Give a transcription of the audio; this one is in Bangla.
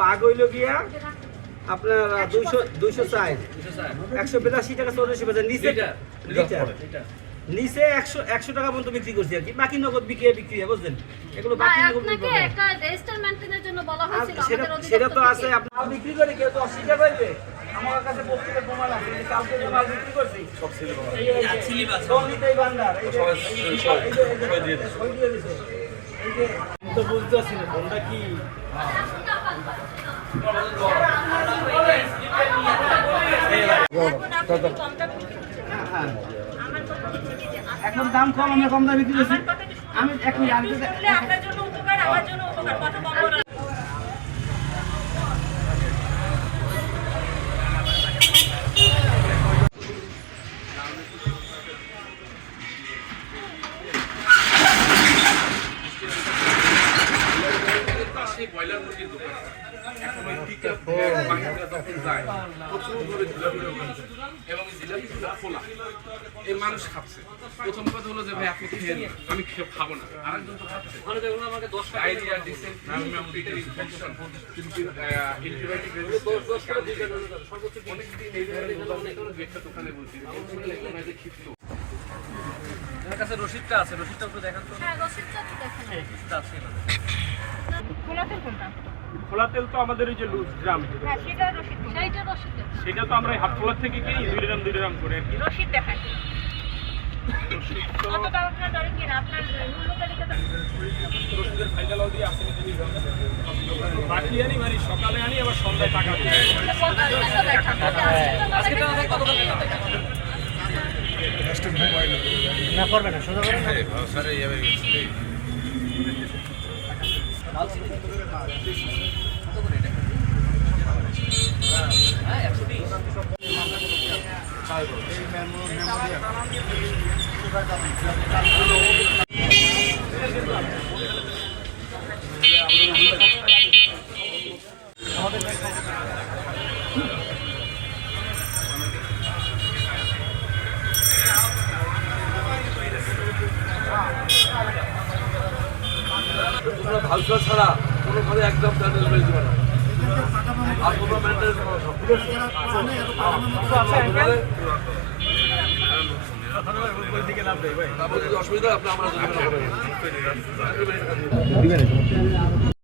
ভাগ হইল গিয়া আপনার 204 182 টাকা 84 পয়সা নিচে লিটার নিচে 100 টাকা পর্যন্ত বিক্রি করছি আর কি, বাকি নগদ বিক্রি হয় বুঝলেন। এগুলো বাকি নগদ আপনাকে একটা রেজিস্টার মেইনটেইনের জন্য বলা হয়েছিল আমাদের অধিকার। সেটা তো আছে, আপনারা বিক্রি করে কেউ তো অস্বীকার করবে। আমার কাছে প্রত্যেকটা প্রমাণ আছে যে কালকে যে মাল বিক্রি করছি সব সিলিপ আছে, সবই ভান্ডার এই যে সই দিয়ে দিয়েছে। এই যে তো বুঝতেছি না কোনটা কি এখন দাম কম, আমরা কম দামে বিক্রি করছি। আমি এখন আপনার জন্য উপকার, আমার জন্য উপকার, কথা বলবো না। ব্রয়লার মুরগির দোকান এখন ওই পিকআপ বাকিটা যখন যায় প্রচুরভাবে ধুলাধুলো হচ্ছে এবং জিলাপিগুলো খোলা এই মানুষ খাচ্ছে। প্রথম কথা হলো যে ভাই আপনি খেয়ে নিন, আমি খাবো না, আরেকজন তো খাচ্ছে। ডায়রিয়া, ডিসেন্ট্রি, ইনফেকশন, অ্যান্টিবায়োটিক অনেকদিন এই ধরনের একটা দোকানে বলছি ক্ষিপ্ত। আমার কাছে রসিদটা আছে, রসিদটা একটু দেখান তো। হ্যাঁ, রসিদটা একটু দেখেন। রসিদটা আছে এখানে। খোলা তেল কোনটা? খোলা তেল তো আমাদের ওই যে লুজ গ্রাম, হ্যাঁ, সেটা রসিদ। সেইটা রসিদ। সেটা তো আমরা হাত খোলা থেকে কিনি 2 গ্রাম করে আর কি। রসিদ দেখান। কত টাকা আপনার দরে কিনা আপনার মূল্য তালিকাটা? রসিদের ফাইনাল দিয়ে আপনি যদি বাকি আনি মানে সকালে আনি আবার সন্ধ্যায় টাকা দিই। আজকে তো আমাদের কত টাকা না করবে না, সোজা করে না স্যার এই যাবে ভালসা ছাড়া কোনোভাবে একদম প্যান্ডেল হয়ে যাবে না। আর কোনো প্যান্ডেল অসুবিধা আপনি আমরা